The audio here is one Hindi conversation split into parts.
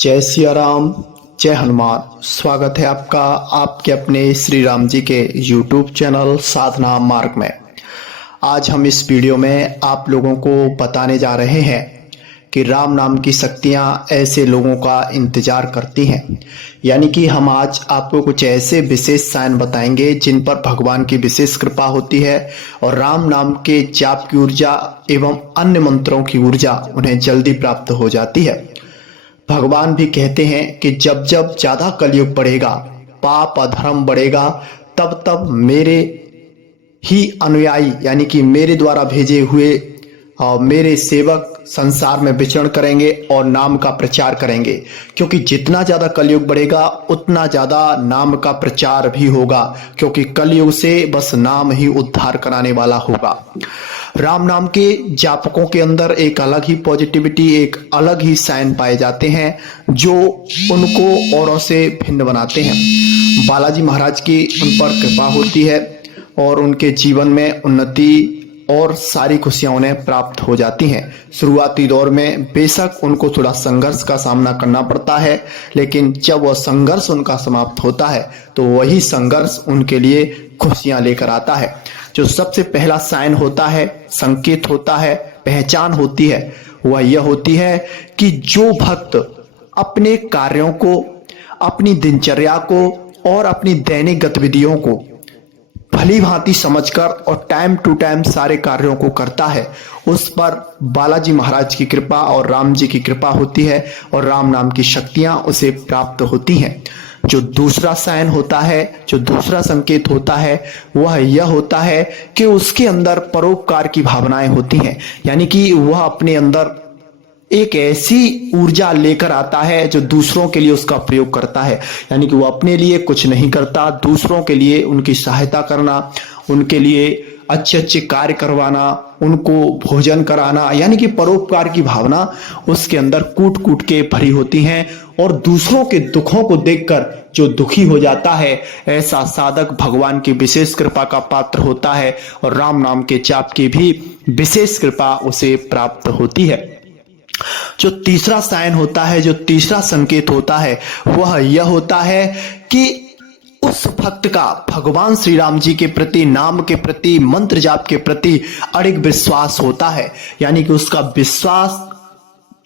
जय सिया राम, जय हनुमान। स्वागत है आपका आपके अपने श्री राम जी के YouTube चैनल साधना मार्ग में। आज हम इस वीडियो में आप लोगों को बताने जा रहे हैं कि राम नाम की शक्तियां ऐसे लोगों का इंतजार करती हैं। यानी कि हम आज आपको कुछ ऐसे विशेष साइन बताएंगे जिन पर भगवान की विशेष कृपा होती है और राम नाम के जाप की ऊर्जा एवं अन्य मंत्रों की ऊर्जा उन्हें जल्दी प्राप्त हो जाती है। भगवान भी कहते हैं कि जब जब ज्यादा कलयुग बढ़ेगा, पाप अधर्म बढ़ेगा, तब तब मेरे ही अनुयायी यानी कि मेरे द्वारा भेजे हुए मेरे सेवक संसार में विचरण करेंगे और नाम का प्रचार करेंगे। क्योंकि जितना ज्यादा कलयुग बढ़ेगा उतना ज्यादा नाम का प्रचार भी होगा, क्योंकि कलयुग से बस नाम ही उद्धार कराने वाला होगा। राम नाम के जापकों के अंदर एक अलग ही पॉजिटिविटी, एक अलग ही साइन पाए जाते हैं जो उनको औरों से भिन्न बनाते हैं। बालाजी महाराज की उन पर कृपा होती है और उनके जीवन में उन्नति और सारी खुशियां उन्हें प्राप्त हो जाती हैं। शुरुआती दौर में बेशक उनको थोड़ा संघर्ष का सामना करना पड़ता है, लेकिन जब वह संघर्ष उनका समाप्त होता है तो वही संघर्ष उनके लिए खुशियां लेकर आता है। जो सबसे पहला साइन होता है, संकेत होता है, पहचान होती है, वह यह होती है कि जो भक्त अपने कार्यों को, अपनी दिनचर्या को और अपनी दैनिक गतिविधियों को भली भांति समझकर और टाइम टू टाइम सारे कार्यों को करता है, उस पर बालाजी महाराज की कृपा और राम जी की कृपा होती है और राम नाम की शक्तियां उसे प्राप्त होती हैं। जो दूसरा साइन होता है, जो दूसरा संकेत होता है, वह यह होता है कि उसके अंदर परोपकार की भावनाएं होती हैं। यानी कि वह अपने अंदर एक ऐसी ऊर्जा लेकर आता है जो दूसरों के लिए उसका प्रयोग करता है। यानी कि वो अपने लिए कुछ नहीं करता, दूसरों के लिए उनकी सहायता करना, उनके लिए अच्छे अच्छे कार्य करवाना, उनको भोजन कराना, यानी कि परोपकार की भावना उसके अंदर कूट कूट के भरी होती हैं। और दूसरों के दुखों को देखकर जो दुखी हो जाता है, ऐसा साधक भगवान की विशेष कृपा का पात्र होता है और राम नाम के जाप की भी विशेष कृपा उसे प्राप्त होती है। जो तीसरा साइन होता है, जो तीसरा संकेत होता है, वह यह होता है कि उस भक्त का भगवान श्री राम जी के प्रति, नाम के प्रति, मंत्र जाप के प्रति अड़िग विश्वास होता है। यानी कि उसका विश्वास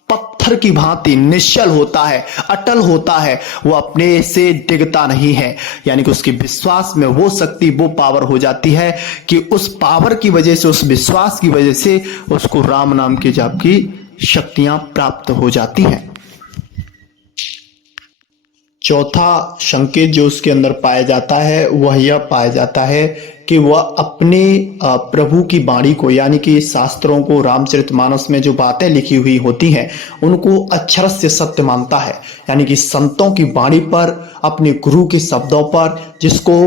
पत्थर की भांति निश्चल होता है, अटल होता है, वो अपने से डिगता नहीं है। यानी कि उसके विश्वास में वो शक्ति, वो पावर हो जाती है कि उस पावर की वजह से, उस विश्वास की वजह से उसको राम नाम के जाप की शक्तियां प्राप्त हो जाती हैं। चौथा संकेत जो उसके अंदर पाया जाता है, वह यह पाया जाता है कि वह अपने प्रभु की वाणी को, यानी कि शास्त्रों को, रामचरितमानस में जो बातें लिखी हुई होती हैं, उनको अक्षर से सत्य मानता है। यानी कि संतों की वाणी पर, अपने गुरु के शब्दों पर जिसको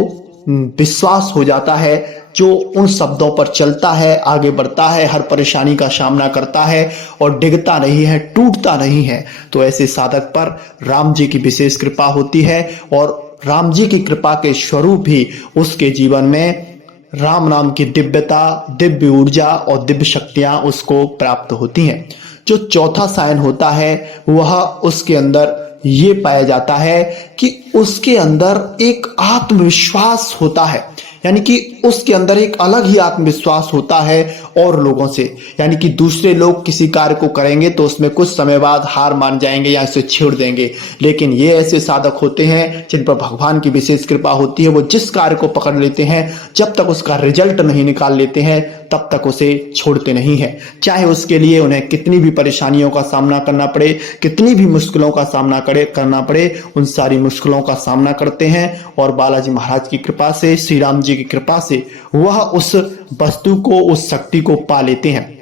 विश्वास हो जाता है, जो उन शब्दों पर चलता है, आगे बढ़ता है, हर परेशानी का सामना करता है और डिगता नहीं है, टूटता नहीं है, तो ऐसे साधक पर राम जी की विशेष कृपा होती है। और राम जी की कृपा के स्वरूप भी उसके जीवन में राम नाम की दिव्यता, दिव्य ऊर्जा और दिव्य शक्तियां उसको प्राप्त होती हैं। जो चौथा साइन होता है, वह उसके अंदर ये पाया जाता है कि उसके अंदर एक आत्मविश्वास होता है। यानी कि उसके अंदर एक अलग ही आत्मविश्वास होता है और लोगों से। यानी कि दूसरे लोग किसी कार्य को करेंगे तो उसमें कुछ समय बाद हार मान जाएंगे या इसे छोड़ देंगे, लेकिन ये ऐसे साधक होते हैं जिन पर भगवान की विशेष कृपा होती है। वो जिस कार्य को पकड़ लेते हैं, जब तक उसका रिजल्ट नहीं निकाल लेते हैं तब तक उसे छोड़ते नहीं है। चाहे उसके लिए उन्हें कितनी भी परेशानियों का सामना करना पड़े, कितनी भी मुश्किलों का सामना करना पड़े, उन सारी मुश्किलों का सामना करते हैं। और बालाजी महाराज की कृपा से, श्री राम जी की कृपा से वह उस वस्तु को, उस शक्ति को पा लेते हैं।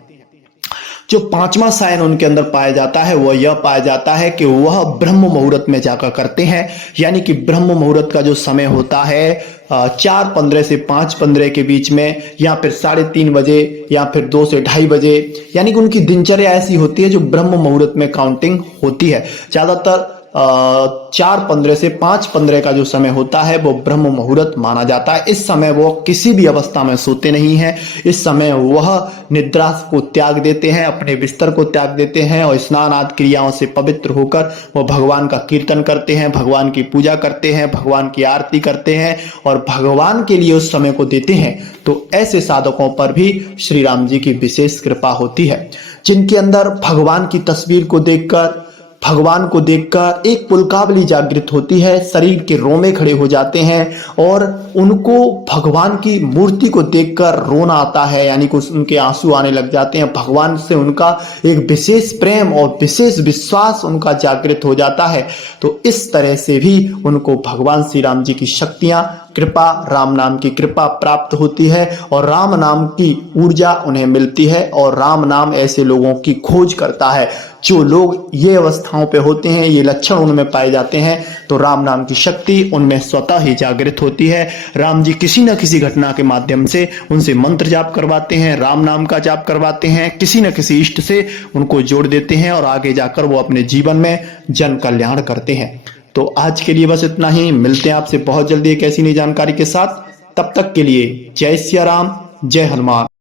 जो पांचवा साइन उनके अंदर पाया जाता है, वह यह पाया जाता है कि वह ब्रह्म मुहूर्त में जाकर करते हैं। यानी कि ब्रह्म मुहूर्त का जो समय होता है 4:15 से 5:15 के बीच में, या फिर 3:30 बजे, या फिर 2 से 2:30 बजे, यानी कि उनकी दिनचर्या ऐसी होती है जो ब्रह्म मुहूर्त में काउंटिंग होती है। ज्यादातर 4:15 से 5:15 का जो समय होता है वो ब्रह्म मुहूर्त माना जाता है। इस समय वो किसी भी अवस्था में सोते नहीं हैं। इस समय वह निद्रा को त्याग देते हैं, अपने बिस्तर को त्याग देते हैं और स्नान आदि क्रियाओं से पवित्र होकर वो भगवान का कीर्तन करते हैं, भगवान की पूजा करते हैं, भगवान की आरती करते हैं और भगवान के लिए उस समय को देते हैं। तो ऐसे साधकों पर भी श्री राम जी की विशेष कृपा होती है, जिनके अंदर भगवान की तस्वीर को देखकर, भगवान को देखकर एक पुलकावली जागृत होती है, शरीर के रोमे खड़े हो जाते हैं और उनको भगवान की मूर्ति को देखकर रोना आता है, यानी कि उनके आंसू आने लग जाते हैं। भगवान से उनका एक विशेष प्रेम और विशेष विश्वास उनका जागृत हो जाता है। तो इस तरह से भी उनको भगवान श्री राम जी की शक्तियां, कृपा, राम नाम की कृपा प्राप्त होती है और राम नाम की ऊर्जा उन्हें मिलती है और राम नाम ऐसे लोगों की खोज करता है। जो लोग ये अवस्थाओं पे होते हैं, ये लक्षण उनमें पाए जाते हैं, तो राम नाम की शक्ति उनमें स्वतः ही जागृत होती है। राम जी किसी न किसी घटना के माध्यम से उनसे मंत्र जाप करवाते हैं, राम नाम का जाप करवाते हैं, किसी न किसी इष्ट से उनको जोड़ देते हैं और आगे जाकर वो अपने जीवन में जन कल्याण करते हैं। तो आज के लिए बस इतना ही। मिलते हैं आपसे बहुत जल्दी एक ऐसी नई जानकारी के साथ। तब तक के लिए जय सिया राम, जय हनुमान।